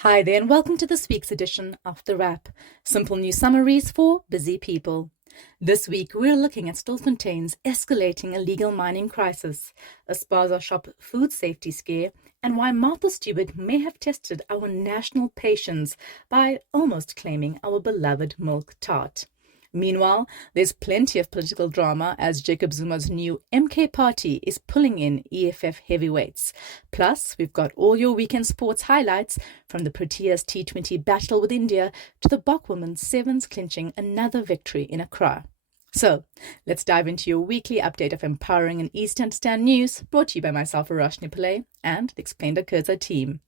Hi there, and welcome to this week's edition of The Wrap. Simple news summaries for busy people. This week, we're looking at Stilfontein's escalating illegal mining crisis, a Spaza shop food safety scare, and why Martha Stewart may have tested our national patience by almost claiming our beloved milk tart. Meanwhile, there's plenty of political drama as Jacob Zuma's new MK party is pulling in EFF heavyweights. Plus, we've got all your weekend sports highlights from the Proteas T20 battle with India to the Bok women's sevens clinching another victory in Accra. So, let's dive into your weekly update of empowering and easy to understand news brought to you by myself, Verashni Pillay, and the Explained Accra team.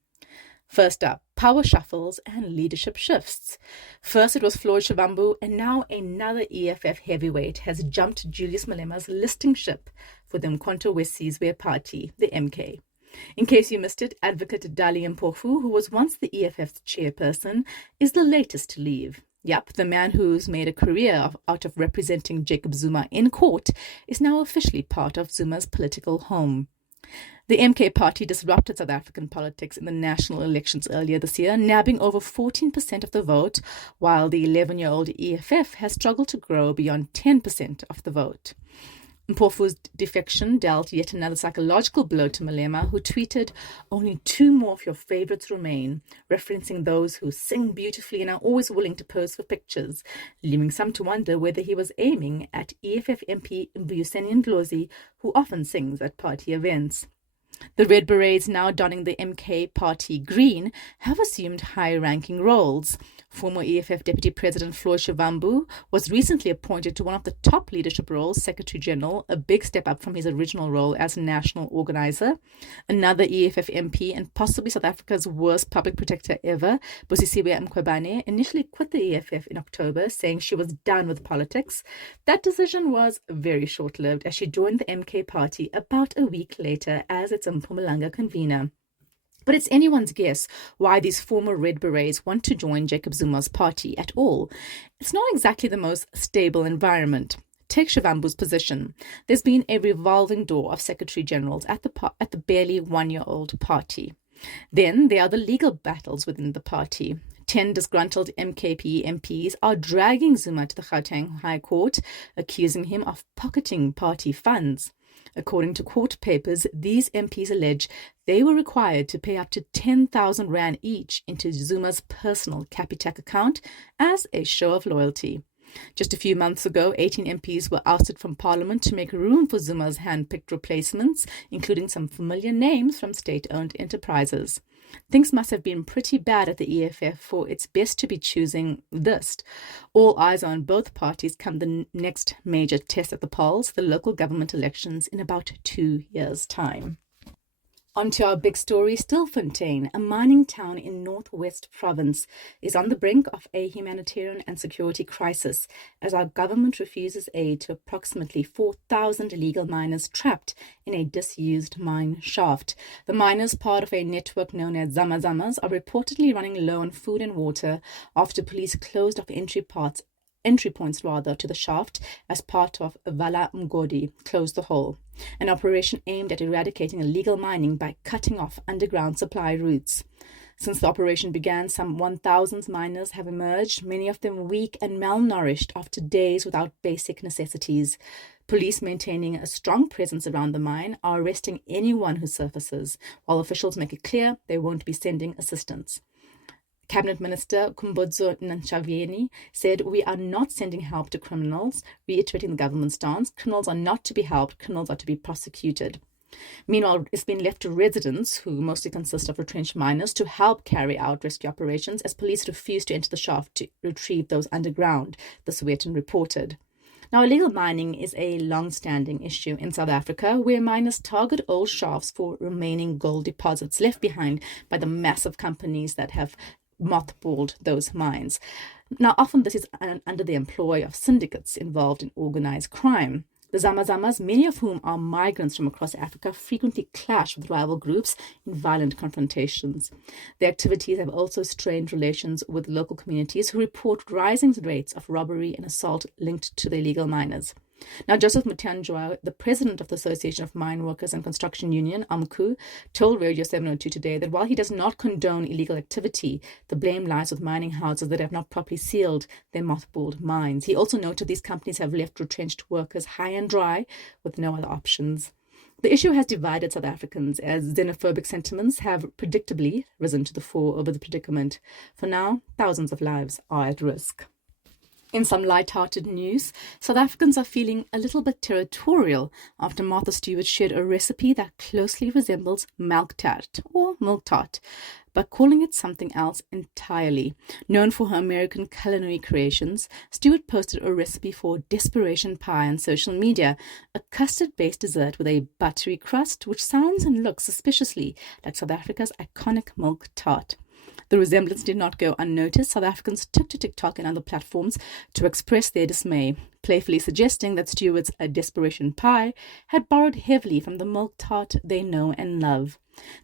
First up, power shuffles and leadership shifts. First it was Floyd Shivambu, and now another EFF heavyweight has jumped Julius Malema's listing ship for the Mkhonto West Sizwe party, the MK. In case you missed it, advocate Dali Mpofu, who was once the EFF's chairperson, is the latest to leave. Yep, the man who's made a career out of representing Jacob Zuma in court is now officially part of Zuma's political home. The MK party disrupted South African politics in the national elections earlier this year, nabbing over 14% of the vote, while the 11-year-old EFF has struggled to grow beyond 10% of the vote. Mpofu's defection dealt yet another psychological blow to Malema, who tweeted, "Only two more of your favorites remain," referencing those who sing beautifully and are always willing to pose for pictures, leaving some to wonder whether he was aiming at EFF MP Mbuyiseni Ndlozi, who often sings at party events. The Red Berets, now donning the MK party green, have assumed high-ranking roles. Former EFF Deputy President Floyd Shivambu was recently appointed to one of the top leadership roles, Secretary General, a big step up from his original role as national organizer. Another EFF MP and possibly South Africa's worst public protector ever, Busisiwe Mkhwebane, initially quit the EFF in October, saying she was done with politics. That decision was very short-lived as she joined the MK party about a week later as its Mpumalanga convener. But it's anyone's guess why these former Red Berets want to join Jacob Zuma's party at all. It's not exactly the most stable environment. Take Shivambu's position. There's been a revolving door of secretary generals at the barely one-year-old party. Then there are the legal battles within the party. 10 disgruntled MKP MPs are dragging Zuma to the Gauteng High Court, accusing him of pocketing party funds. According to court papers, these MPs allege they were required to pay up to 10,000 rand each into Zuma's personal Capitec account as a show of loyalty. Just a few months ago, 18 MPs were ousted from Parliament to make room for Zuma's hand-picked replacements, including some familiar names from state-owned enterprises. Things must have been pretty bad at the EFF for it's best to be choosing this. All eyes are on both parties come the next major test at the polls, the local government elections in about 2 years' time. On to our big story, Stilfontein, a mining town in Northwest Province, is on the brink of a humanitarian and security crisis as our government refuses aid to approximately 4,000 illegal miners trapped in a disused mine shaft. The miners, part of a network known as Zamazamas, are reportedly running low on food and water after police closed off entry points to the shaft as part of Vala Mgodi, Close the Hole, an operation aimed at eradicating illegal mining by cutting off underground supply routes. Since the operation began, some 1,000 miners have emerged, many of them weak and malnourished after days without basic necessities. Police, maintaining a strong presence around the mine, are arresting anyone who surfaces, while officials make it clear they won't be sending assistance. Cabinet Minister Kumbodzo Ntshavheni said, "We are not sending help to criminals," reiterating the government's stance. Criminals are not to be helped, criminals are to be prosecuted. Meanwhile, it's been left to residents, who mostly consist of retrenched miners, to help carry out rescue operations as police refuse to enter the shaft to retrieve those underground, the Sowetan reported. Now, illegal mining is a long-standing issue in South Africa, where miners target old shafts for remaining gold deposits left behind by the massive companies that have mothballed those mines. Now, often this is under the employ of syndicates involved in organized crime. The Zamazamas, many of whom are migrants from across Africa, frequently clash with rival groups in violent confrontations. Their activities have also strained relations with local communities who report rising rates of robbery and assault linked to the illegal miners. Now, Joseph Mutanjwa, the president of the Association of Mine Workers and Construction Union, AMCU, told Radio 702 today that while he does not condone illegal activity, the blame lies with mining houses that have not properly sealed their mothballed mines. He also noted these companies have left retrenched workers high and dry with no other options. The issue has divided South Africans as xenophobic sentiments have predictably risen to the fore over the predicament. For now, thousands of lives are at risk. In some light-hearted news, South Africans are feeling a little bit territorial after Martha Stewart shared a recipe that closely resembles milk tart or milk tart, but calling it something else entirely. Known for her American culinary creations, Stewart posted a recipe for desperation pie on social media, a custard-based dessert with a buttery crust which sounds and looks suspiciously like South Africa's iconic milk tart. The resemblance did not go unnoticed. South Africans took to TikTok and other platforms to express their dismay, playfully suggesting that Stewart's A Desperation Pie had borrowed heavily from the milk tart they know and love.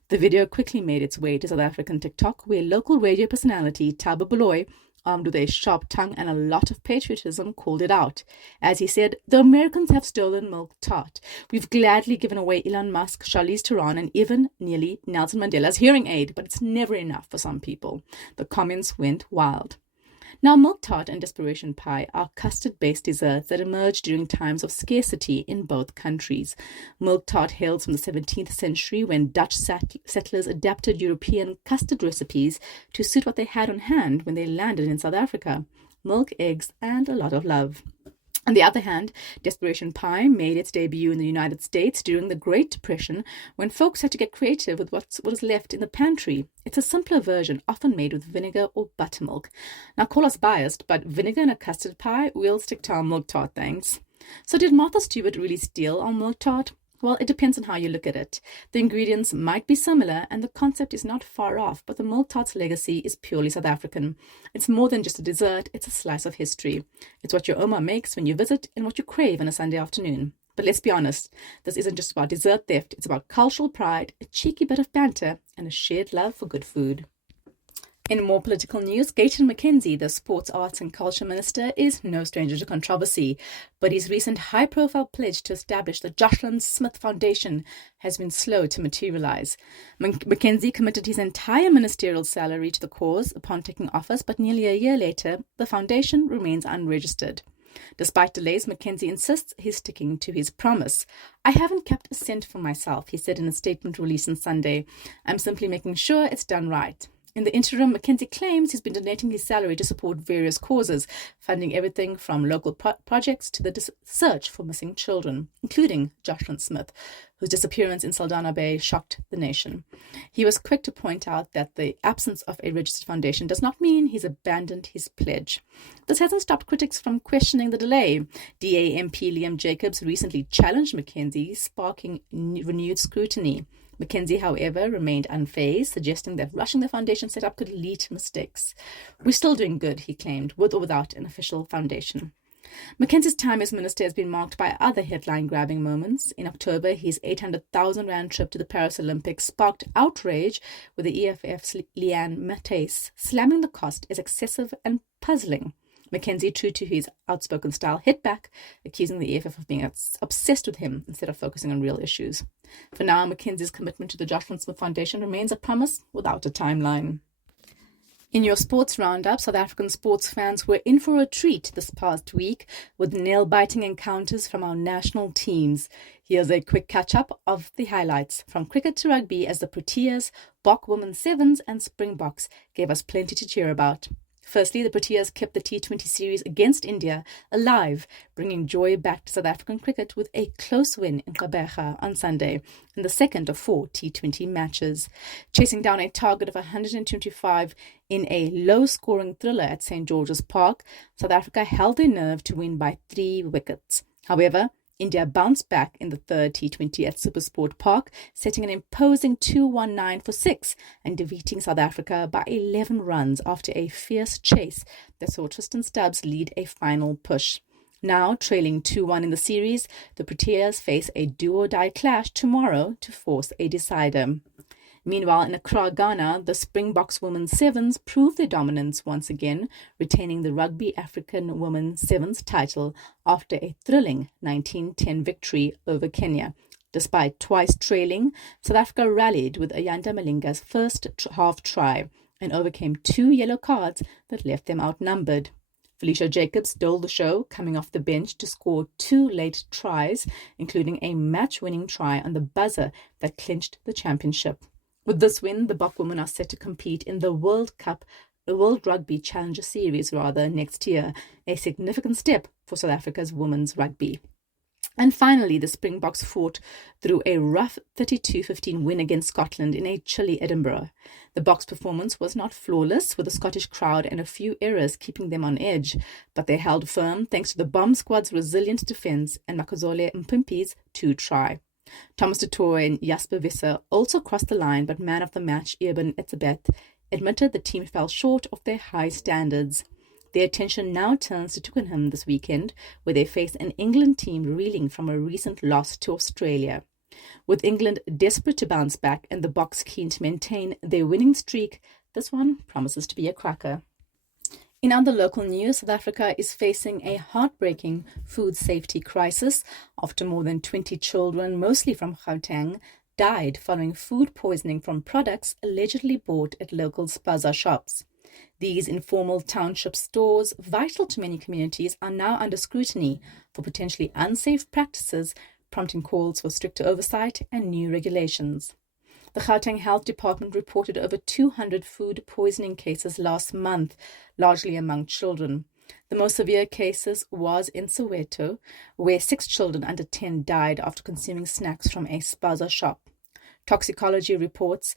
The video quickly made its way to South African TikTok, where local radio personality Thabo Baloyi, armed with a sharp tongue and a lot of patriotism, called it out. As he said, "The Americans have stolen milk tart. We've gladly given away Elon Musk, Charlize Theron, and even nearly Nelson Mandela's hearing aid, but it's never enough for some people." The comments went wild. Now, milk tart and desperation pie are custard-based desserts that emerged during times of scarcity in both countries. Milk tart hails from the 17th century when Dutch settlers adapted European custard recipes to suit what they had on hand when they landed in South Africa: milk, eggs, and a lot of love. On the other hand, desperation pie made its debut in the United States during the Great Depression when folks had to get creative with what was left in the pantry. It's a simpler version, often made with vinegar or buttermilk. Now, call us biased, but vinegar in a custard pie, we'll stick to our milk tart, thanks. So did Martha Stewart really steal our milk tart? Well, it depends on how you look at it. The ingredients might be similar and the concept is not far off, but the milk tart's legacy is purely South African. It's more than just a dessert, it's a slice of history. It's what your Oma makes when you visit and what you crave on a Sunday afternoon. But let's be honest, this isn't just about dessert theft, it's about cultural pride, a cheeky bit of banter, and a shared love for good food. In more political news, McKenzie, the Sports, Arts and Culture Minister, is no stranger to controversy, but his recent high-profile pledge to establish the Jocelyn Smith Foundation has been slow to materialize. McKenzie committed his entire ministerial salary to the cause upon taking office, but nearly a year later, the foundation remains unregistered. Despite delays, McKenzie insists he's sticking to his promise. "I haven't kept a cent for myself," he said in a statement released on Sunday. "I'm simply making sure it's done right." In the interim, McKenzie claims he's been donating his salary to support various causes, funding everything from local projects to the search for missing children, including Jocelyn Smith, whose disappearance in Saldanha Bay shocked the nation. He was quick to point out that the absence of a registered foundation does not mean he's abandoned his pledge. This hasn't stopped critics from questioning the delay. DA MP Liam Jacobs recently challenged McKenzie, sparking renewed scrutiny. McKenzie, however, remained unfazed, suggesting that rushing the foundation setup could lead to mistakes. "We're still doing good," he claimed, with or without an official foundation. McKenzie's time as minister has been marked by other headline-grabbing moments. In October, his 800,000 rand trip to the Paris Olympics sparked outrage, with the EFF's Leanne Matthys slamming the cost as excessive and puzzling. McKenzie, true to his outspoken style, hit back, accusing the EFF of being obsessed with him instead of focusing on real issues. For now, McKenzie's commitment to the Jocelyn Smith Foundation remains a promise without a timeline. In your sports roundup, South African sports fans were in for a treat this past week with nail-biting encounters from our national teams. Here's a quick catch-up of the highlights from cricket to rugby as the Proteas, Bok Women's Sevens and Springboks gave us plenty to cheer about. Firstly, the Proteas kept the T20 series against India alive, bringing joy back to South African cricket with a close win in Gqeberha on Sunday, in the second of 4 T20 matches. Chasing down a target of 125 in a low-scoring thriller at St. George's Park, South Africa held their nerve to win by 3 wickets. However, India bounced back in the third T20 at Supersport Park, setting an imposing 219 for 6 and defeating South Africa by 11 runs after a fierce chase that saw Tristan Stubbs lead a final push. Now, trailing 2-1 in the series, the Proteas face a do-or-die clash tomorrow to force a decider. Meanwhile, in Accra, Ghana, the Springboks Women's Sevens proved their dominance once again, retaining the Rugby African Women's Sevens title after a thrilling 19-10 victory over Kenya. Despite twice trailing, South Africa rallied with Ayanda Malinga's first half try and overcame 2 yellow cards that left them outnumbered. Felicia Jacobs stole the show, coming off the bench to score 2 late tries, including a match-winning try on the buzzer that clinched the championship. With this win, the Bok women are set to compete in the World Rugby Challenger Series next year, a significant step for South Africa's women's rugby. And finally, the Springboks fought through a rough 32-15 win against Scotland in a chilly Edinburgh. The Boks' performance was not flawless, with the Scottish crowd and a few errors keeping them on edge, but they held firm thanks to the Bomb Squad's resilient defence and Makazole Mpimpi's 2-try. Thomas du Toit and Jasper Visser also crossed the line, but man of the match Eben Etzebeth admitted the team fell short of their high standards. Their attention now turns to Twickenham this weekend, where they face an England team reeling from a recent loss to Australia. With England desperate to bounce back and the Boks keen to maintain their winning streak, this one promises to be a cracker. In other local news, South Africa is facing a heartbreaking food safety crisis after more than 20 children, mostly from Gauteng, died following food poisoning from products allegedly bought at local Spaza shops. These informal township stores, vital to many communities, are now under scrutiny for potentially unsafe practices, prompting calls for stricter oversight and new regulations. The Gauteng Health Department reported over 200 food poisoning cases last month, largely among children. The most severe cases was in Soweto, where 6 children under 10 died after consuming snacks from a Spaza shop. Toxicology reports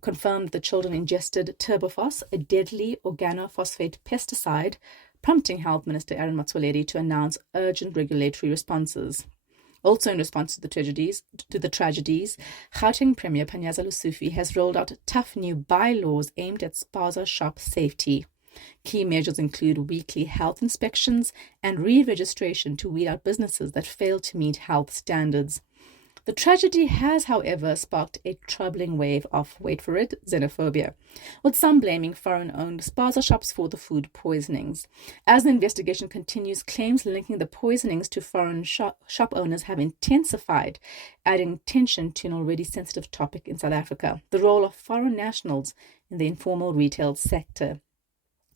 confirmed the children ingested turbofos, a deadly organophosphate pesticide, prompting Health Minister Aaron Motsoaledi to announce urgent regulatory responses. Also in response to the tragedies, Gauteng Premier Panyaza Lesufi has rolled out tough new bylaws aimed at Spaza shop safety. Key measures include weekly health inspections and re-registration to weed out businesses that fail to meet health standards. The tragedy has, however, sparked a troubling wave of, wait for it, xenophobia, with some blaming foreign-owned Spaza shops for the food poisonings. As the investigation continues, claims linking the poisonings to foreign shop owners have intensified, adding tension to an already sensitive topic in South Africa, the role of foreign nationals in the informal retail sector.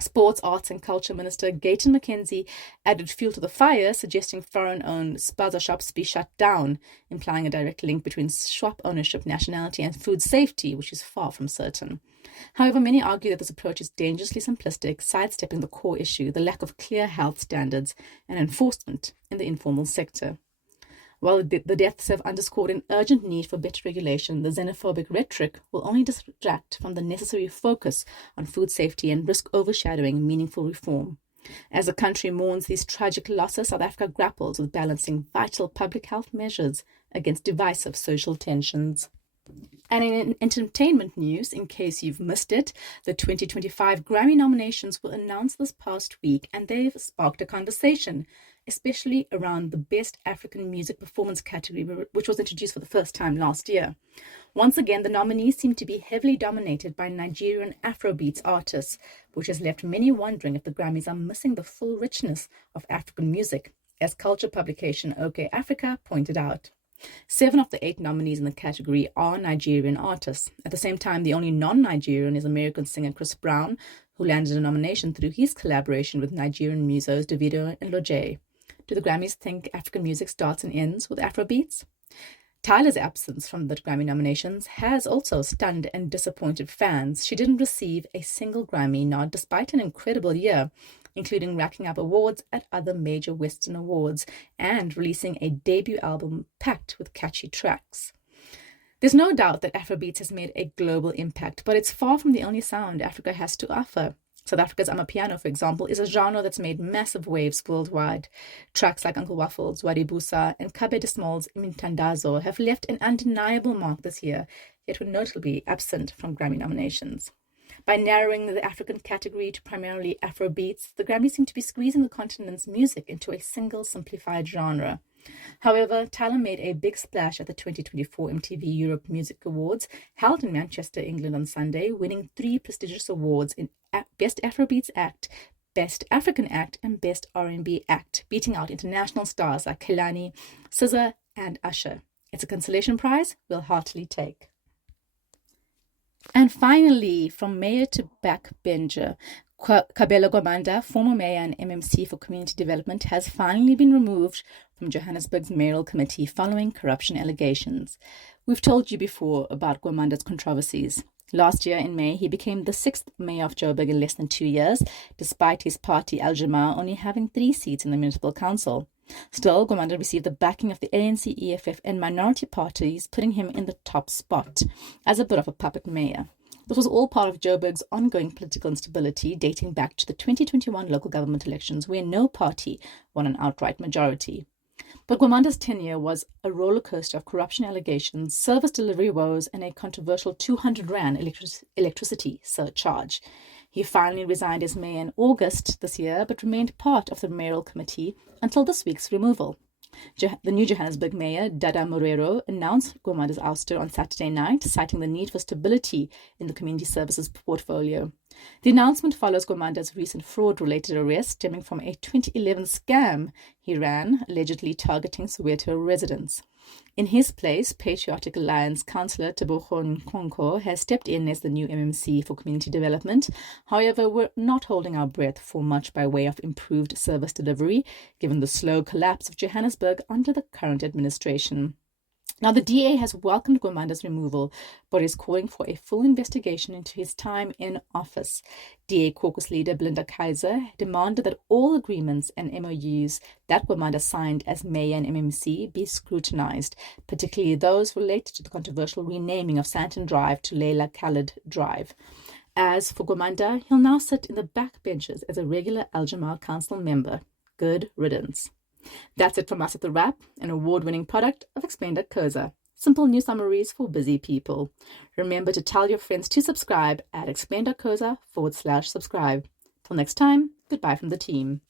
Sports, Arts and Culture Minister Gayton McKenzie added fuel to the fire, suggesting foreign-owned Spaza shops be shut down, implying a direct link between shop ownership, nationality and food safety, which is far from certain. However, many argue that this approach is dangerously simplistic, sidestepping the core issue, the lack of clear health standards and enforcement in the informal sector. While the deaths have underscored an urgent need for better regulation, the xenophobic rhetoric will only distract from the necessary focus on food safety and risk overshadowing meaningful reform. As the country mourns these tragic losses, South Africa grapples with balancing vital public health measures against divisive social tensions. And in entertainment news, in case you've missed it, the 2025 Grammy nominations were announced this past week, and they've sparked a conversation, especially around the Best African Music Performance category, which was introduced for the first time last year. Once again, the nominees seem to be heavily dominated by Nigerian Afrobeats artists, which has left many wondering if the Grammys are missing the full richness of African music, as culture publication OK Africa pointed out. 7 of the 8 nominees in the category are Nigerian artists. At the same time, the only non-Nigerian is American singer Chris Brown, who landed a nomination through his collaboration with Nigerian musos Davido and Lojay. Do the Grammys think African music starts and ends with Afrobeats? Tyler's absence from the Grammy nominations has also stunned and disappointed fans. She didn't receive a single Grammy nod despite an incredible year, including racking up awards at other major Western awards and releasing a debut album packed with catchy tracks. There's no doubt that Afrobeats has made a global impact, but it's far from the only sound Africa has to offer. South Africa's Amapiano, for example, is a genre that's made massive waves worldwide. Tracks like Uncle Waffles, Wadibusa, and Kabe de Small's Imintandazo have left an undeniable mark this year, yet were notably absent from Grammy nominations. By narrowing the African category to primarily Afrobeats, the Grammys seem to be squeezing the continent's music into a single simplified genre. However, Tyler made a big splash at the 2024 MTV Europe Music Awards, held in Manchester, England on Sunday, winning 3 prestigious awards in Best Afrobeats Act, Best African Act, and Best R&B Act, beating out international stars like Kehlani, SZA, and Usher. It's a consolation prize we'll heartily take. And finally, from mayor to backbencher, Kabelo Gwamanda, former mayor and MMC for Community Development, has finally been removed from Johannesburg's mayoral committee following corruption allegations. We've told you before about Gwamanda's controversies. Last year in May, he became the 6th mayor of Joburg in less than 2 years, despite his party Al Jamaa only having 3 seats in the municipal council. Still, Gwamanda received the backing of the ANC, EFF, and minority parties, putting him in the top spot as a bit of a puppet mayor. This was all part of Joburg's ongoing political instability dating back to the 2021 local government elections, where no party won an outright majority. But Gwamanda's tenure was a roller coaster of corruption allegations, service delivery woes, and a controversial 200 Rand electricity surcharge. He finally resigned as mayor in August this year, but remained part of the mayoral committee until this week's removal. The new Johannesburg mayor, Dada Morero, announced Gwamanda's ouster on Saturday night, citing the need for stability in the community services portfolio. The announcement follows Gwamanda's recent fraud-related arrest stemming from a 2011 scam he ran, allegedly targeting Soweto residents. In his place, Patriotic Alliance councillor Tebogo Nkonko has stepped in as the new MMC for Community Development. However, we're not holding our breath for much by way of improved service delivery, given the slow collapse of Johannesburg under the current administration. Now, the DA has welcomed Gwamanda's removal, but is calling for a full investigation into his time in office. DA caucus leader Belinda Kaiser demanded that all agreements and MOUs that Gwamanda signed as mayor and MMC be scrutinized, particularly those related to the controversial renaming of Santon Drive to Leila Khalid Drive. As for Gwamanda, he'll now sit in the backbenches as a regular Al Jamaa council member. Good riddance. That's it from us at The Wrap, an award-winning product of Explained.coza. Simple news summaries for busy people. Remember to tell your friends to subscribe at explained.coza/subscribe. Till next time, goodbye from the team.